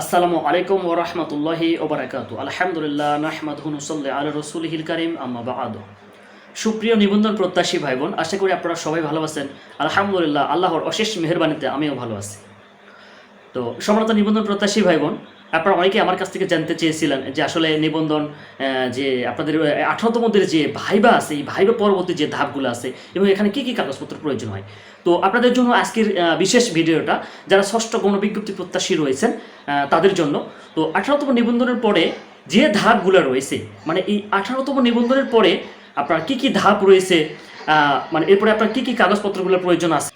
আসসালামু আলাইকুম ও রহমতুল্লাহি ওবরাকাত আলহামদুলিল্লাহ নাহমাদ হুনুসল্লাহ আল রসুলহিল কারিম, আম্মা বাদ। সুপ্রিয় নিবন্ধন প্রত্যাশী ভাই বোন আশা করি আপনারা সবাই ভালো আছেন। আলহামদুলিল্লাহ, আল্লাহর অশেষ মেহরবানিতে আমিও ভালো আছি। তো সম্রাট নিবন্ধন প্রত্যাশী ভাই বোন আপনারা অনেকে আমার কাছ থেকে জানতে চেয়েছিলেন যে আসলে নিবন্ধন যে আপনাদের আঠারোতম যে ভাইবা আছে, এই ভাইবা পরবর্তী যে ধাপগুলো আছে এবং এখানে কী কী কাগজপত্র প্রয়োজন হয়? তো আপনাদের জন্য আজকের বিশেষ ভিডিওটা যারা ষষ্ঠ গণবিজ্ঞপ্তি প্রত্যাশী রয়েছেন তাদের জন্য। তো আঠারোতম নিবন্ধনের পরে যে ধাপগুলো রয়েছে মানে এই আঠারোতম নিবন্ধনের পরে আপনার কি কি ধাপ রয়েছে মানে এরপরে আপনার কি কি কাগজপত্রগুলোর প্রয়োজন আছে?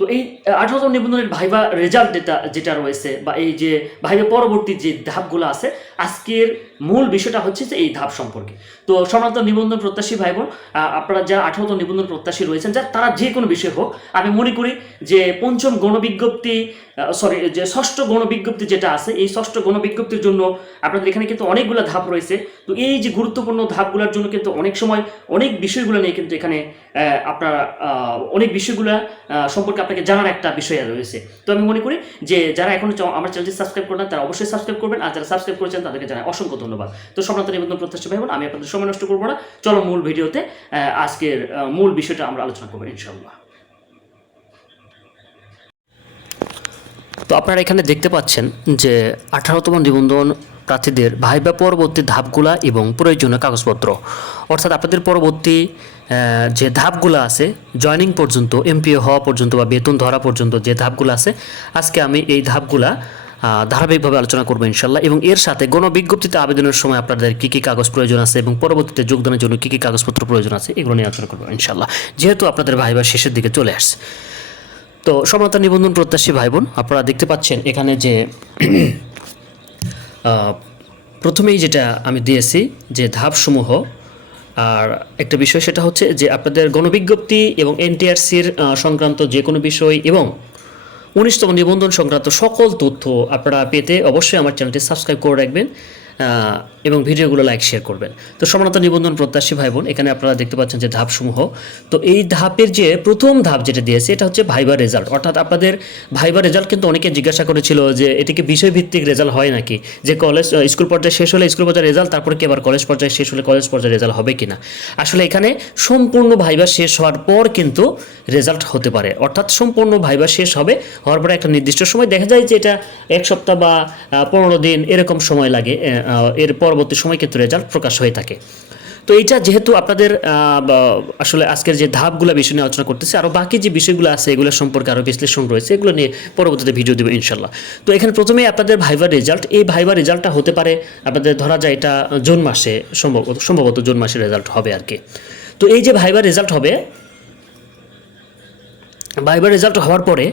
তো এই আঠারোতম নিবন্ধনের ভাইবা রেজাল্ট যেটা যেটা রয়েছে বা এই যে ভাইবা পরবর্তী যে ধাপগুলো আছে, আজকের মূল বিষয়টা হচ্ছে যে এই ধাপ সম্পর্কে। তো সনাতন নিবন্ধন প্রত্যাশী ভাই বোন আপনারা যারা আঠারোতম নিবন্ধন প্রত্যাশী রয়েছেন, যা তারা যে কোনো বিষয় হোক, আমি মনে করি যে পঞ্চম গণবিজ্ঞপ্তি সরি যে ষষ্ঠ গণবিজ্ঞপ্তি যেটা আছে, এই ষষ্ঠ গণবিজ্ঞপ্তির জন্য আপনাদের এখানে কিন্তু অনেকগুলো ধাপ রয়েছে। তো এই যে গুরুত্বপূর্ণ ধাপগুলোর জন্য কিন্তু অনেক সময় অনেক বিষয়গুলো নিয়ে কিন্তু এখানে আপনারা অনেক বিষয়গুলো সম্পর্কে আপনাকে জানার একটা বিষয় রয়েছে। তো আমি মনে করি যে যারা এখন আমার চ্যানেলটি সাবস্ক্রাইব করেন তারা অবশ্যই সাবস্ক্রাইব করবেন, আর যারা সাবস্ক্রাইব করেছেন তাদেরকে জানাই অসংখ্য ধন্যবাদ। তো সনাতন নিবন্ধন প্রত্যাশা ভাই আমি আপনাদের সময় নষ্ট করব না। চলো মূল ভিডিওতে আজকের মূল বিষয়টা আমরা আলোচনা করব ইনশাল্লাহ তো আপনারা এখানে দেখতে পাচ্ছেন যে আঠারোতম নিবন্ধন প্রার্থীদের ভাইবা পরবর্তী ধাপগুলা এবং প্রয়োজনীয় কাগজপত্র। অর্থাৎ আপনাদের পরবর্তী যে ধাপগুলো আছে, জয়নিং পর্যন্ত, এমপিও হওয়া পর্যন্ত বা বেতন ধরা পর্যন্ত যে ধাপগুলো আছে, আজকে আমি এই ধাপগুলা ধারাবাহিকভাবে আলোচনা করব ইনশাল্লাহ। এবং এর সাথে গণবিজ্ঞপ্তিতে আবেদনের সময় আপনাদের কী কী কাগজ প্রয়োজন আছে এবং পরবর্তীতে যোগদানের জন্য কী কী কাগজপত্র প্রয়োজন আছে, এগুলো নিয়ে আলোচনা করব ইনশাল্লাহ। যেহেতু আপনাদের ভাইবা শেষের দিকে চলে আসছে। তো সমতা নিবন্ধন প্রত্যাশী ভাই বোন আপনারা দেখতে পাচ্ছেন এখানে যে প্রথমেই যেটা আমি দিয়েছি যে ধাপসমূহ, আর একটা বিষয় সেটা হচ্ছে যে আপনাদের গণবিজ্ঞপ্তি এবং এনটিআরসির সংক্রান্ত যে কোনো বিষয় এবং উনিশতম নিবন্ধন সংক্রান্ত সকল তথ্য আপনারা পেতে অবশ্যই আমার চ্যানেলটি সাবস্ক্রাইব করে রাখবেন। এবং ভিডিওগুলো লাইক শেয়ার করবেন। তো সমানতা নিবন্ধন প্রত্যাশী ভাই বোন এখানে আপনারা দেখতে পাচ্ছেন যে ধাপসমূহ। তো এই ধাপের যে প্রথম ধাপ যেটা দিয়েছে এটা হচ্ছে ভাইবা রেজাল্ট অর্থাৎ আপনাদের ভাইবার রেজাল্ট কিন্তু অনেকে জিজ্ঞাসা করেছিল যে এটি কি বিষয়ভিত্তিক রেজাল্ট হয় নাকি? যে কলেজ স্কুল পর্যায়ে শেষ হলে স্কুল পর্যায়ে রেজাল্ট তারপরে কি আবার কলেজ পর্যায়ে শেষ হলে কলেজ পর্যায়ে রেজাল্ট হবে কিনা? আসলে এখানে সম্পূর্ণ ভাইবা শেষ হওয়ার পর কিন্তু রেজাল্ট হতে পারে। অর্থাৎ সম্পূর্ণ ভাইবা শেষ হবে হওয়ার পরে একটা নির্দিষ্ট সময় দেখা যায় যে এটা এক সপ্তাহ বা পনেরো দিন এরকম সময় লাগে আহ, আহ, এর পরবর্তী সময় কিন্তু রেজাল্ট প্রকাশ হয়ে থাকে। তো এইটা যেহেতু আপনাদের আসলে আজকের যে ধাপগুলো বিষয় নিয়ে আলোচনা করতেছে আরও বাকি যে বিষয়গুলো আছে, এগুলো সম্পর্কে আরও বিশ্লেষণ রয়েছে, এগুলো নিয়ে পরবর্তীতে ভিডিও দেবো ইনশাল্লাহ তো এখানে প্রথমেই আপনাদের ভাইবার রেজাল্ট এই ভাইবার রেজাল্টটা হতে পারে, আপনাদের ধরা যায় এটা জুন মাসে সম্ভবত সম্ভবত জুন মাসে রেজাল্ট হবে আর কি। তো এই যে ভাইবার রেজাল্ট হবে ভাইবার রেজাল্ট হওয়ার পরে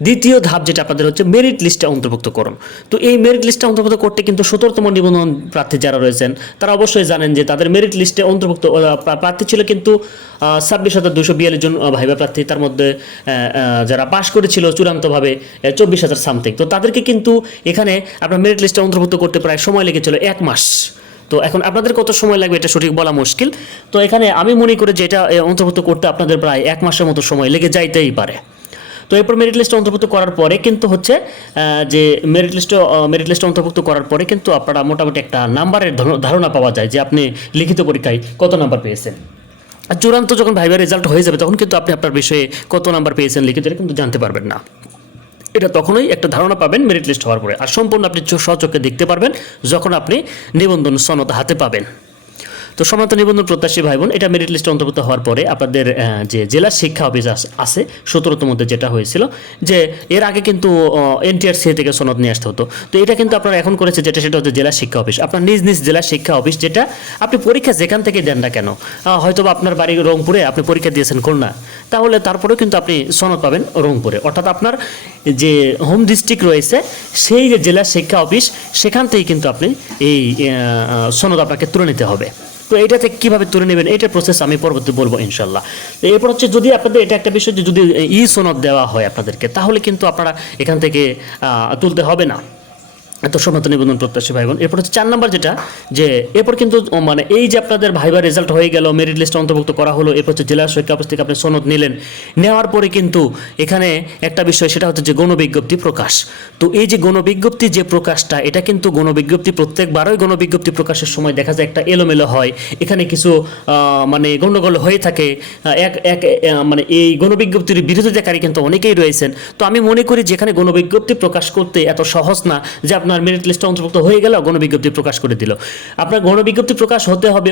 দ্বিতীয় ধাপ যেটা আপনাদের হচ্ছে মেরিট লিস্টে অন্তর্ভুক্তকরণ তো এই মেরিট লিস্টে অন্তর্ভুক্ত করতে কিন্তু সতেরোতম নিবন্ধন প্রার্থী যারা রয়েছেন, তারা অবশ্যই জানেন যে তাদের মেরিট লিস্টে অন্তর্ভুক্ত প্রার্থী ছিল কিন্তু ছাব্বিশ হাজার দুশো বিয়াল্লিশ জন ভাইবা প্রার্থী, তার মধ্যে যারা পাশ করেছিল চূড়ান্তভাবে চব্বিশ হাজার সামথিং তো তাদেরকে কিন্তু এখানে আপনার মেরিট লিস্টে অন্তর্ভুক্ত করতে প্রায় সময় লেগেছিল এক মাস। তো এখন আপনাদের কত সময় লাগবে এটা সঠিক বলা মুশকিল? তো এখানে আমি মনে করি যে এটা অন্তর্ভুক্ত করতে আপনাদের প্রায় এক মাসের মতো সময় লেগে যাইতেই পারে। তো এরপর মেরিট লিস্টে অন্তর্ভুক্ত করার পরে কিন্তু হচ্ছে যে মেরিট লিস্ট মেরিট লিস্টে অন্তর্ভুক্ত করার পরে কিন্তু আপনারা মোটামুটি একটা নাম্বারের ধর- ধারণা পাওয়া যায় যে আপনি লিখিত পরীক্ষায় কত নাম্বার পেয়েছেন। আর চূড়ান্ত যখন ভাইবার রেজাল্ট হয়ে যাবে, তখন কিন্তু আপনি আপনার বিষয়ে কত নাম্বার পেয়েছেন লিখিত কিন্তু জানতে পারবেন না। এটা তখনই একটা ধারণা পাবেন মেরিট লিস্ট হওয়ার পরে। আর সম্পূর্ণ আপনি স্বচক্ষে দেখতে পারবেন যখন আপনি নিবন্ধন সনদ হাতে পাবেন। তো সমান্ত নিবন্ধন প্রত্যাশী ভাই বোন এটা মেরিট লিস্টে অন্তর্ভুক্ত হওয়ার পরে আপনাদের যে জেলা শিক্ষা অফিস আছে, সতেরোতম মধ্যে যেটা হয়েছিল, যে এর আগে কিন্তু এনটিআরসি থেকে সনদ নিয়ে আসতে হতো। তো এটা কিন্তু আপনারা এখন করেছে যেটা, সেটা হচ্ছে জেলা শিক্ষা অফিস আপনার নিজ নিজ জেলা শিক্ষা অফিস যেটা, আপনি পরীক্ষা যেখান থেকে দেন না কেন হয়তো আপনার বাড়ি রংপুরে আপনি পরীক্ষা দিয়েছেন খুলনা, তাহলে তারপরেও কিন্তু আপনি সনদ পাবেন রংপুরে। অর্থাৎ আপনার যে হোম ডিস্ট্রিক্ট রয়েছে, সেই যে জেলা শিক্ষা অফিস সেখান থেকে কিন্তু আপনি এই সনদ আপনাকে তুলে নিতে হবে। তো এটা থেকে কীভাবে তুলে নেবেন? এটা প্রসেস আমি পরবর্তী বলব ইনশাল্লাহ এরপর হচ্ছে যদি আপনাদের এটা একটা বিষয় যে যদি ই সনদ দেওয়া হয় আপনাদেরকে, তাহলে কিন্তু আপনারা এখান থেকে তুলতে হবে না। এত সমত নিবন্ধন প্রত্যাশী ভাই বোন এরপর হচ্ছে চার নাম্বার যেটা, যে এরপর কিন্তু মানে এই যে আপনাদের ভাইবার রেজাল্ট হয়ে গেল মেরিট লিস্ট অন্তর্ভুক্ত করা হলো, এরপর হচ্ছে জেলা শিক্ষা অফিস থেকে আপনি সনদ নিলেন। নেওয়ার পরে কিন্তু এখানে একটা বিষয়, সেটা হচ্ছে যে গণবিজ্ঞপ্তি প্রকাশ। তো এই যে গণবিজ্ঞপ্তি যে প্রকাশটা, এটা কিন্তু গণবিজ্ঞপ্তি প্রত্যেকবারই গণবিজ্ঞপ্তি প্রকাশের সময় দেখা যায় একটা এলোমেলো হয়। এখানে কিছু মানে গণ্ডগোল হয়ে থাকে। এক এক মানে এই গণবিজ্ঞপ্তির বিরোধিতাকারী কিন্তু অনেকেই রয়েছেন। তো আমি মনে করি যেখানে গণবিজ্ঞপ্তি প্রকাশ করতে এত সহজ না, যে আপনার মেরিট লিস্টে অন্তর্ভুক্ত হয়ে গেল, গণবিজ্ঞপ্তি প্রকাশ করে দিল। আপনার গণবিজ্ঞপ্তি প্রকাশ হতে হবে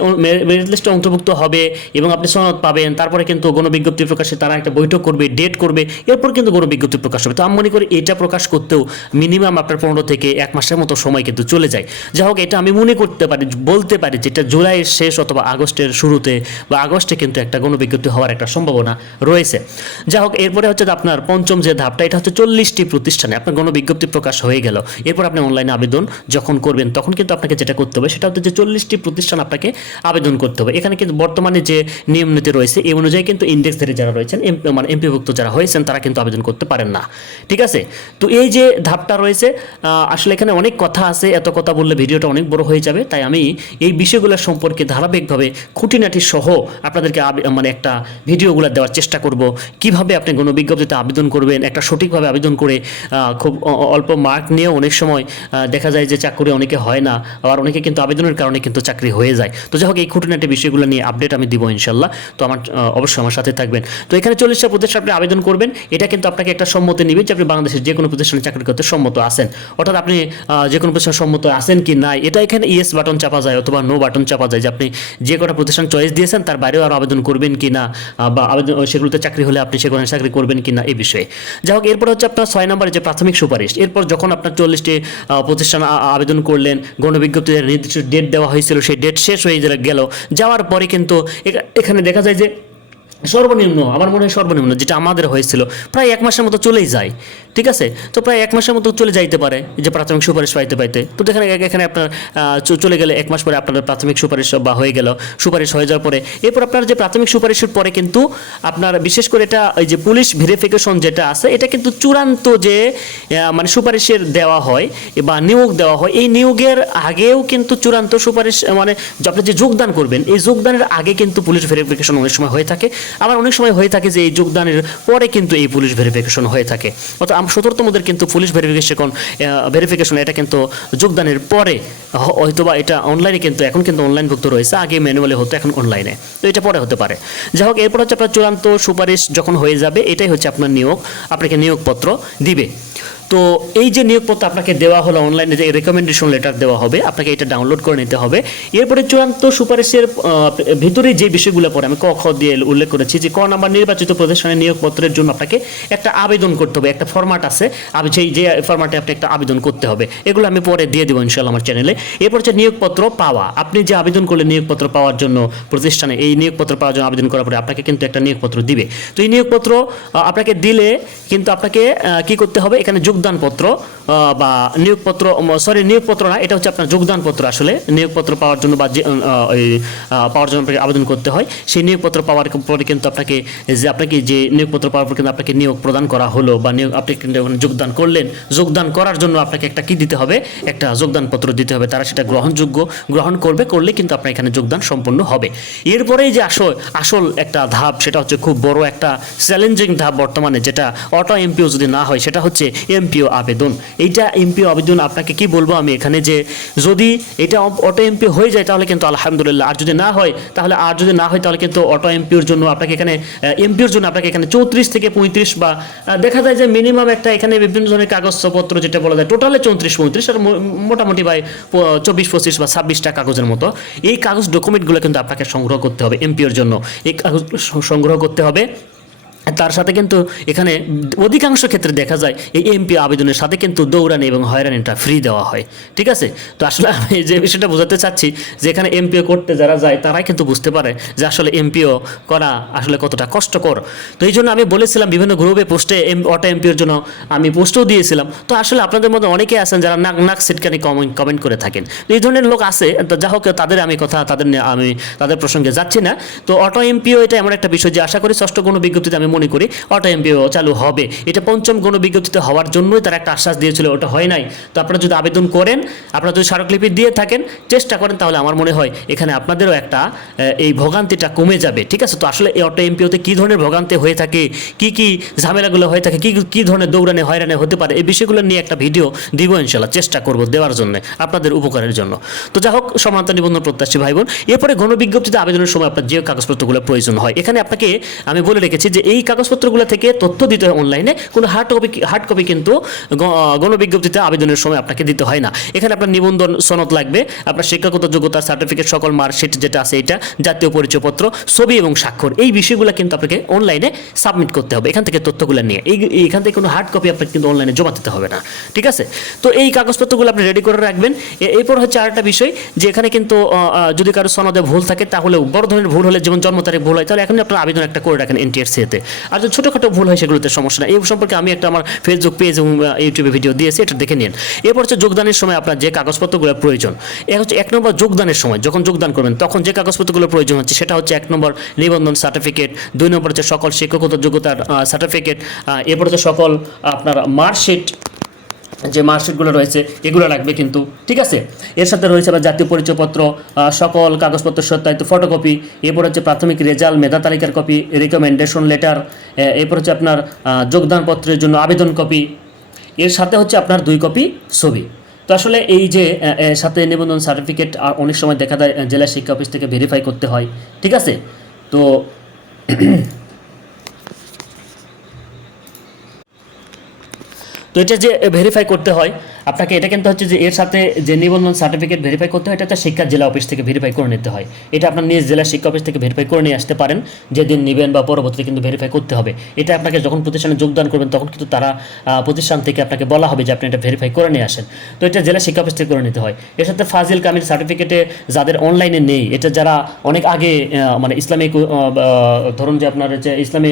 মেরিট লিস্টে অন্তর্ভুক্ত হবে এবং আপনি সনদ পাবেন। তারপরে কিন্তু গণবিজ্ঞপ্তি প্রকাশে তারা একটা বৈঠক করবে ডেট করবে, এরপর কিন্তু গণবিজ্ঞপ্তি প্রকাশ হবে। তো আমি মনে করি এটা প্রকাশ করতেও মিনিমাম আপনার পনেরো থেকে এক মাসের মতো সময় কিন্তু চলে যায়। যাই হোক, এটা আমি মনে করতে পারি, বলতে পারি যেটা জুলাইয়ের শেষ অথবা আগস্টের শুরুতে বা আগস্টে কিন্তু একটা গণবিজ্ঞপ্তি হওয়ার একটা সম্ভাবনা রয়েছে। যাই হোক, এরপরে হচ্ছে আপনার পঞ্চম যে ধাপটা, এটা হচ্ছে চল্লিশটি প্রতিষ্ঠানে আপনার গণবিজ্ঞপ্তি প্রকাশ হয়ে গেল। এরপর আপনি অনলাইনে আবেদন যখন করবেন, তখন কিন্তু আপনাকে যেটা করতে হবে, সেটা হচ্ছে যে চল্লিশটি প্রতিষ্ঠান আপনাকে আবেদন করতে হবে। এখানে কিন্তু বর্তমানে যে নিয়ম নীতি রয়েছে, এই অনুযায়ী কিন্তু ইন্ডেক্স ধরে যারা রয়েছেন মানে এমপিভুক্ত যারা হয়েছেন, তারা কিন্তু আবেদন করতে পারেন না। ঠিক আছে? তো এই যে ধাপটা রয়েছে আসলে এখানে অনেক কথা আছে, এত কথা বললে ভিডিওটা অনেক বড় হয়ে যাবে, তাই আমি এই বিষয়গুলো সম্পর্কে ধারাবাহিকভাবে খুঁটিনাটি সহ আপনাদেরকে মানে একটা ভিডিওগুলো দেওয়ার চেষ্টা করব। কীভাবে আপনি কোনো বিজ্ঞপ্তিতে আবেদন করবেন, একটা সঠিকভাবে আবেদন করে খুব অল্প মার্ক নিয়েও অনেক সময় দেখা যায় যে চাকরি অনেকে হয় না, আবার অনেকে কিন্তু আবেদনের কারণে কিন্তু চাকরি হয়ে যায়। তো যাই হোক, এই খুঁটিনাটি বিষয়গুলো নিয়ে আপডেট আমি দিব ইনশাল্লাহ তো আমার অবশ্যই আমার সাথে থাকবেন। তো এখানে চল্লিশটা প্রতিষ্ঠান আপনি আবেদন করবেন। এটা কিন্তু আপনাকে একটা সম্মতি নিবে যে আপনি বাংলাদেশের যে কোনো প্রতিষ্ঠানে চাকরি করতে সম্মত আছেন। অর্থাৎ আপনি যে কোনো প্রতিষ্ঠানে সম্মত আছেন কি নাই, এটা এখানে ইয়েস বাটন চাপা যায় অথবা নো বাটন চাপা যায় যে আপনি যে কটা প্রতিষ্ঠান চয়েস দিয়েছেন, তার বাইরেও আরও আবেদন করবেন কি না বা আবেদন, সেগুলোতে চাকরি হলে আপনি সেখানে চাকরি করবেন কি না, এই বিষয়ে। যাই হোক, এরপর হচ্ছে আপনার ছয় নম্বরে যে প্রাথমিক সুপারিশ, এরপর যখন আপনার চল্লিশটি প্রতিষ্ঠান আবেদন করলেন। গণবিজ্ঞপ্তিতে নির্দিষ্ট ডেট দেওয়া হয়েছিল, সেই ডেট শেষ হয়ে গেল। যাওয়ার পরে কিন্তু এখানে দেখা যায় যে সর্বনিম্ন, আমার মনে হয় সর্বনিম্ন, যেটা আমাদের হয়েছিল, প্রায় এক মাসের মতো চলেই যায়, ঠিক আছে? তো প্রায় এক মাসের মতো চলে যাইতে পারে যে প্রাথমিক সুপারিশ পাইতে পাইতে। তো এখানে এখানে আপনার চলে গেলে এক মাস পরে আপনার প্রাথমিক সুপারিশ বা হয়ে গেল, সুপারিশ হয়ে যাওয়ার পরে। এরপর আপনার যে প্রাথমিক সুপারিশের পরে কিন্তু আপনার বিশেষ করে এটা ওই যে পুলিশ ভেরিফিকেশন যেটা আছে, এটা কিন্তু চূড়ান্ত যে মানে সুপারিশের দেওয়া হয় বা নিয়োগ দেওয়া হয়, এই নিয়োগের আগেও কিন্তু চূড়ান্ত সুপারিশ মানে আপনি যে যোগদান করবেন, এই যোগদানের আগে কিন্তু পুলিশ ভেরিফিকেশন অনেক সময় হয়ে থাকে। আবার অনেক সময় হয়ে থাকে যে এই যোগদানের পরে কিন্তু এই পুলিশ ভেরিফিকেশন হয়ে থাকে। অর্থাৎ সতর্কমদের কিন্তু পুলিশ ভেরিফিকেশন ভেরিফিকেশন এটা কিন্তু যোগদানের পরে হয়তো হয়তোবা এটা অনলাইনে কিন্তু এখন কিন্তু অনলাইনভুক্ত রয়েছে, আগে ম্যানুয়ালি হতো, এখন অনলাইনে তো এটা পরে হতে পারে। যাই হোক, এরপর হচ্ছে আপনার চূড়ান্ত সুপারিশ যখন হয়ে যাবে, এটাই হচ্ছে আপনার নিয়োগ, আপনাকে নিয়োগপত্র দিবে। তো এই যে নিয়োগপত্র আপনাকে দেওয়া হলো অনলাইনে যে রেকমেন্ডেশন লেটার দেওয়া হবে, আপনাকে এটা ডাউনলোড করে নিতে হবে। এরপরে চূড়ান্ত সুপারিশের ভিতরে যে বিষয়গুলো পরে আমি ক, খ দিয়ে উল্লেখ করেছি যে ক নাম্বার নির্বাচিত প্রতিষ্ঠানের নিয়োগপত্রের জন্য আপনাকে একটা আবেদন করতে হবে, একটা ফরম্যাট আছে। আমি সেই যে ফরম্যাটে আপনি একটা আবেদন করতে হবে, এগুলো আমি পরে দিয়ে দেবো ইনশাল্লাহ আমার চ্যানেলে এরপর হচ্ছে নিয়োগপত্র পাওয়া। আপনি যে আবেদন করলে নিয়োগপত্র পাওয়ার জন্য প্রতিষ্ঠানে, এই নিয়োগপত্র পাওয়ার জন্য আবেদন করার পরে আপনাকে কিন্তু একটা নিয়োগপত্র দিবে। তো এই নিয়োগপত্র আপনাকে দিলে কিন্তু আপনাকে কি করতে হবে? এখানে যোগদানপত্র বা নিয়োগপত্র সরি নিয়োগপত্র না, এটা হচ্ছে আপনার যোগদানপত্র আসলে। নিয়োগপত্র পাওয়ার জন্য বা পাওয়ার জন্য আপনাকে আবেদন করতে হয়। সেই নিয়োগপত্র পাওয়ার পরে কিন্তু আপনাকে, যে আপনাকে যে নিয়োগপত্র পাওয়ার পর কিন্তু আপনাকে নিয়োগ প্রদান করা হলো বা নিয়োগ, আপনি কিন্তু যোগদান করলেন। যোগদান করার জন্য আপনাকে একটা কি দিতে হবে? একটা যোগদানপত্র দিতে হবে। তারা সেটা গ্রহণযোগ্য, গ্রহণ করবে, করলে কিন্তু আপনার এখানে যোগদান সম্পন্ন হবে। এরপরেই যে আসল আসল একটা ধাপ, সেটা হচ্ছে খুব বড় একটা চ্যালেঞ্জিং ধাপ বর্তমানে, যেটা অটো এমপিও যদি না হয়, সেটা হচ্ছে এমপিও আবেদন। এইটা এমপিও আবেদন আপনাকে কি বলব আমি এখানে যে যদি এটা অটো এমপি হয়ে যায় তাহলে কিন্তু আলহামদুলিল্লাহ। আর যদি না হয়, তাহলে আর যদি না হয় তাহলে কিন্তু অটো এমপিওর জন্য আপনাকে এখানে এমপিওর জন্য আপনাকে এখানে চৌত্রিশ থেকে পঁয়ত্রিশ বা দেখা যায় যে মিনিমাম একটা এখানে বিভিন্ন ধরনের কাগজপত্র যেটা বলা যায় টোটালে চৌত্রিশ পঁয়ত্রিশ আর মোটামুটি ভাই চব্বিশ, পঁচিশ বা ছাব্বিশটা কাগজের মতো। এই কাগজ ডকুমেন্টগুলো কিন্তু আপনাকে সংগ্রহ করতে হবে এমপিওর জন্য। এই কাগজ সংগ্রহ করতে হবে। তার সাথে কিন্তু এখানে অধিকাংশ ক্ষেত্রে দেখা যায় এই এমপি আবেদনের সাথে কিন্তু দৌড়ানি এবং হয়রানিটা ফ্রি দেওয়া হয়। ঠিক আছে? তো আসলে আমি যে বিষয়টা বোঝাতে চাচ্ছি যে এখানে এমপিও করতে যারা যায়, তারাই কিন্তু বুঝতে পারে যে আসলে এমপিও করা আসলে কতটা কষ্টকর। তো এই জন্য আমি বলেছিলাম বিভিন্ন গ্রুপে পোস্টে এম, অটো এমপিওর জন্য আমি পোস্টও দিয়েছিলাম। তো আসলে আপনাদের মধ্যে অনেকে আছেন যারা নাক নাক সিটকানি কমেন্ট কমেন্ট করে থাকেন। তো এই ধরনের লোক আছে, তো যা হোক, তাদের আমি কথা, তাদের আমি তাদের প্রসঙ্গে যাচ্ছি না। তো অটো এমপিও এটা এমন একটা বিষয় যে আশা করি ষষ্ঠ কোনো বিজ্ঞপ্তিতে আমি মনে করি অটো এমপিও চালু হবে। এটা পঞ্চম গণবিজ্ঞপ্তিতে হওয়ার জন্যই তারা একটা আশ্বাস দিয়েছিল, ওটা হয় নাই। তো আপনারা যদি আবেদন করেন, আপনারা যদি স্মারকলিপি দিয়ে থাকেন, চেষ্টা করেন, তাহলে আমার মনে হয় এখানে আপনাদেরও একটা এই ভোগান্তিটা কমে যাবে। ঠিক আছে? তো আসলে এই অটো এমপিওতে কী ধরনের ভোগান্তি হয়ে থাকে, কি কি ঝামেলাগুলো হয়ে থাকে, কি কি ধরনের দৌড়ানে, হয়রানি হতে পারে, এই বিষয়গুলো নিয়ে একটা ভিডিও দিব ইনশাল্লাহ চেষ্টা করব দেওয়ার জন্য, আপনাদের উপকারের জন্য। তো যা হোক সমানতা নিবন্ধন প্রত্যাশী ভাই বোন, এরপরে গণবিজ্ঞপ্তিতে আবেদনের সময় আপনার যে কাগজপত্রগুলো প্রয়োজন হয়, এখানে আপনাকে আমি বলে রেখেছি যে এই কাগজপত্রগুলো থেকে তথ্য দিতে হয় অনলাইনে কোনো হার্ড কপি হার্ড কপি কিন্তু গণবিজ্ঞপ্তিতে আবেদনের সময় আপনাকে দিতে হয় না। এখানে আপনার নিবন্ধন সনদ লাগবে, আপনার শিক্ষাগত যোগ্যতা সার্টিফিকেট সকল মার্কশিট যেটা আছে এটা, জাতীয় পরিচয়পত্র, ছবি এবং স্বাক্ষর, এই বিষয়গুলো কিন্তু আপনাকে অনলাইনে সাবমিট করতে হবে, এখান থেকে তথ্যগুলো নিয়ে। এই এখান থেকে কোনো হার্ড কপি আপনাকে কিন্তু অনলাইনে জমা দিতে হবে না, ঠিক আছে? তো এই কাগজপত্রগুলো আপনি রেডি করে রাখবেন। এরপর হচ্ছে আরেকটা বিষয় যে এখানে কিন্তু যদি কারও সনদে ভুল থাকে তাহলে বড় ধরনের ভুল হলে, যেমন জন্ম তারিখ ভুল হয়, তাহলে এখন আপনার আবেদন একটা করে রাখেন এনটিএসসিতে আর যদি ছোটোখাটো ভুল হয় সেগুলোতে সমস্যা নেই। এই সম্পর্কে আমি একটা আমার ফেসবুক পেজ এবং ইউটিউবে ভিডিও দিয়েছি, এটা দেখে নিন। এরপর হচ্ছে যোগদানের সময় আপনার যে কাগজপত্রগুলো প্রয়োজন এক হচ্ছে এক নম্বর যোগদানের সময়, যখন যোগদান করবেন, তখন যে কাগজপত্রগুলো প্রয়োজন হচ্ছে সেটা হচ্ছে এক নম্বর নিবন্ধন সার্টিফিকেট দুই নম্বর হচ্ছে সকল শিক্ষকতা যোগ্যতার সার্টিফিকেট এরপর হচ্ছে সকল আপনার মার্কশিট যে মার্কশিটগুলো রয়েছে, এগুলো লাগবে কিন্তু। ঠিক আছে? এর সাথে রয়েছে আবার জাতীয় পরিচয়পত্র সকল কাগজপত্র, সত্যায়িত ফটোকপি এরপর হচ্ছে প্রাথমিক রেজাল্ট, মেধা তালিকার কপি রেকমেন্ডেশন লেটার এরপর হচ্ছে আপনার যোগদানপত্রের জন্য আবেদন কপি এর সাথে হচ্ছে আপনার দুই কপি ছবি। তো আসলে এই যে সাথে নিবন্ধন সার্টিফিকেট আর অনেক সময় দেখা যায় জেলা শিক্ষা অফিস থেকে ভেরিফাই করতে হয়। ঠিক আছে? তো তো এটা যে ভেরিফাই করতে হয় আপনাকে এটা কিন্তু হচ্ছে যে এর সাথে যে নিবন্ধন সার্টিফিকেট ভেরিফাই করতে হয় এটা হচ্ছে শিক্ষা জেলা অফিস থেকে ভেরিফাই করে নিতে হয়। এটা আপনার নিজ জেলা শিক্ষা অফিস থেকে ভেরিফাই করে নিয়ে আসতে পারেন। যেদিন নেবেন বা পরবর্তীতে কিন্তু ভেরিফাই করতে হবে। এটা আপনাকে যখন প্রতিষ্ঠানে যোগদান করবেন, তখন কিন্তু তারা প্রতিষ্ঠান থেকে আপনাকে বলা হবে যে আপনি এটা ভেরিফাই করে নিয়ে আসেন। তো এটা জেলা শিক্ষা অফিস থেকে করে নিতে হয়। এর সাথে ফাজিল কামিল সার্টিফিকেটে যাদের অনলাইনে নেই, এটা যারা অনেক আগে মানে ইসলামিক ধরুন যে আপনার হচ্ছে ইসলামী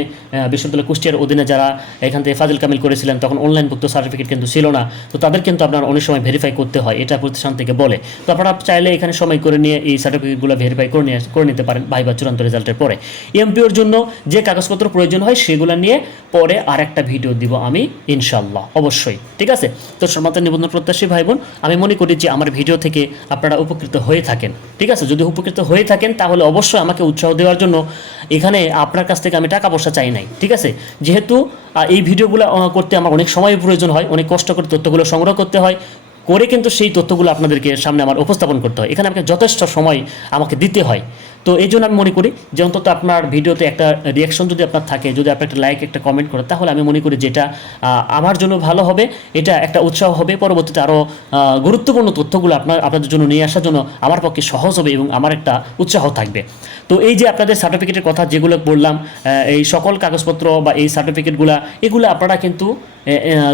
বিশ্ববিদ্যালয় কুষ্টিয়ার অধীনে যারা এখান থেকে ফাজিল কামিল করেছিলেন, তখন অনলাইনভুক্ত সার্টিফিকেট কিন্তু ছিল না। তো তাদের কিন্তু আপনার অনেক সময় ভেরিফাই করতে হয়, এটা প্রতিষ্ঠান থেকে বলে। তো আপনারা চাইলে এখানে সময় করে নিয়ে এই সার্টিফিকেটগুলো ভেরিফাই করে নিয়ে করে নিতে পারেন ভাই বা চূড়ান্ত রেজাল্টের পরে। এমপিওর জন্য যে কাগজপত্র প্রয়োজন হয় সেগুলো নিয়ে পরে আর একটা ভিডিও দিব আমি ইনশাল্লাহ অবশ্যই, ঠিক আছে? তো সমান্ত নিবন্ধন প্রত্যাশী ভাই বোন আমি মনে করি যে আমার ভিডিও থেকে আপনারা উপকৃত হয়ে থাকেন, ঠিক আছে? যদি উপকৃত হয়ে থাকেন, তাহলে অবশ্যই আমাকে উৎসাহ দেওয়ার জন্য এখানে আপনার কাছ থেকে আমি টাকা পয়সা চাই নাই, ঠিক আছে? যেহেতু এই ভিডিওগুলো করতে আমার অনেক সময় প্রয়োজন হয়, অনেক কষ্ট করে তথ্যগুলো সংগ্রহ করতে হয়, করে কিন্তু সেই তথ্যগুলো আপনাদেরকে সামনে আমার উপস্থাপন করতে হয়। এখানে আমাকে যথেষ্ট সময় আমাকে দিতে হয়। তো এই জন্য আমি মনে করি যে অন্তত আপনার ভিডিওতে একটা রিয়াকশন যদি আপনার থাকে, যদি আপনার একটা লাইক একটা কমেন্ট করেন, তাহলে আমি মনে করি যেটা আমার জন্য ভালো হবে, এটা একটা উৎসাহ হবে, পরবর্তীতে আরও গুরুত্বপূর্ণ তথ্যগুলো আপনার, আপনাদের জন্য নিয়ে আসার জন্য আমার পক্ষে সহজ হবে এবং আমার একটা উৎসাহ থাকবে। তো এই যে আপনাদের সার্টিফিকেটের কথা যেগুলো বললাম এই সকল কাগজপত্র বা এই সার্টিফিকেটগুলো এগুলো আপনারা কিন্তু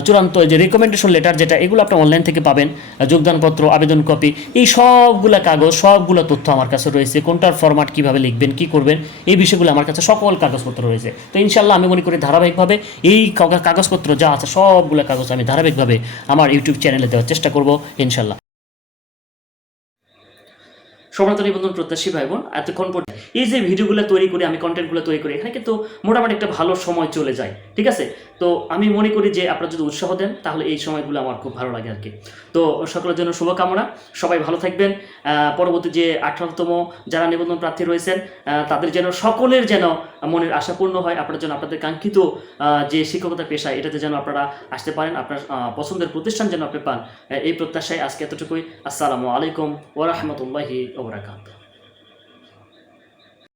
চূড়ান্ত যে রেকমেন্ডেশন লেটার যেটা, এগুলো আপনি অনলাইন থেকে পাবেন, যোগদানপত্র, আবেদন কপি এই সবগুলা কাগজ, সবগুলো তথ্য আমার কাছে রয়েছে, কোনটার ফরম্যাট কীভাবে লিখবেন, কি করবেন, এই বিষয়গুলো আমার কাছে সকল কাগজপত্র রয়েছে। তো ইনশাল্লাহ আমি মনে করি ধারাবাহিকভাবে এই কাগজপত্র যা আছে সবগুলো কাগজ আমি ধারাবাহিকভাবে আমার ইউটিউব চ্যানেলে দেওয়ার চেষ্টা করব ইনশাল্লাহ সমান্ত নিবন্ধন প্রত্যাশী ভাই বোন এতক্ষণ পর্যন্ত এই যে ভিডিওগুলো তৈরি করে, আমি কন্টেন্টগুলো তৈরি করি, এখানে কিন্তু মোটামুটি একটা ভালো সময় চলে যায়, ঠিক আছে? তো আমি মনে করি যে আপনারা যদি উৎসাহ দেন, তাহলে এই সময়গুলো আমার খুব ভালো লাগে আর কি। তো সকলের জন্য শুভকামনা, সবাই ভালো থাকবেন। পরবর্তী যে আঠারোতম যারা নিবন্ধন প্রার্থী রয়েছেন তাদের যেন সকলের যেন মনের আশাপূর্ণ হয়, আপনার জন্য আপনাদের কাঙ্ক্ষিত যে শিক্ষকতা পেশা, এটাতে যেন আপনারা আসতে পারেন, আপনার পছন্দের প্রতিষ্ঠান যেন আপনি পান এই প্রত্যাশায় আজকে এতটুকুই। আসসালামু আলাইকুম ওরহমতুল্লাহি ওবরাকাত